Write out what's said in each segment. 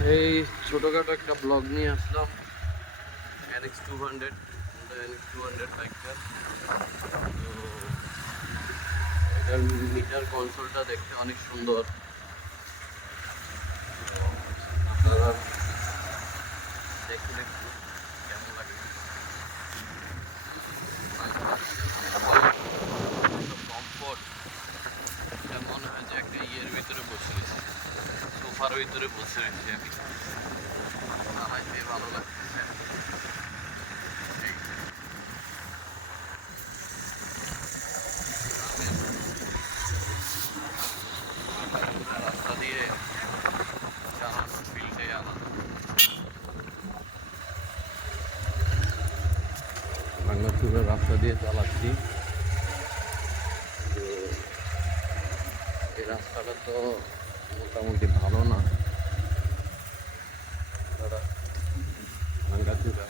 এই ছোটোখাটো একটা ব্লগ নিয়ে আসলাম NX200 NX200 বাইকটা। তো এটার মিটার কনসোলটা দেখতে অনেক সুন্দর। তো আপনারা দেখুন একটু কেমন লাগে। কমফোর্ট, এটা মনে হয় যে একটা ইয়ের ভিতরে বসে রয়েছি, সোফার ভিতরে বসে রয়েছি আমি। চালাইতে ভালো লাগতেছে। রাস্তা দিয়ে চালানোর ফিল্ডে আলাদা। ভাঙ্গাচুরের রাস্তা দিয়ে চালাচ্ছি। তো এই রাস্তাটা তো মোটামুটি ভালো না, ভাঙ্গাচুরা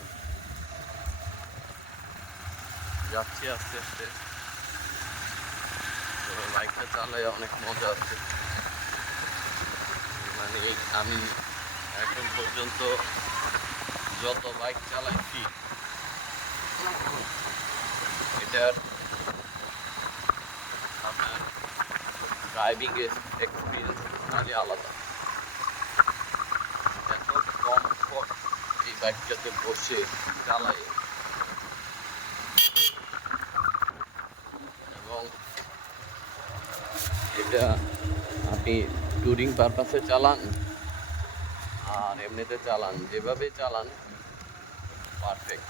যাচ্ছি আস্তে আস্তে। তো বাইকটা চালায় অনেক মজা আছে। মানে আমি এখন পর্যন্ত যত বাইক চালাইছি এটার আপনার ড্রাইভিং এক্সপিরিয়েন্স টোটালি আলাদা। এত কমফর্ট এই বাইকটাতে বসে চালাই, এবং এটা আপনি ট্যুরিং পারপাসে চালান আর এমনিতে চালান, যেভাবেই চালান পারফেক্ট।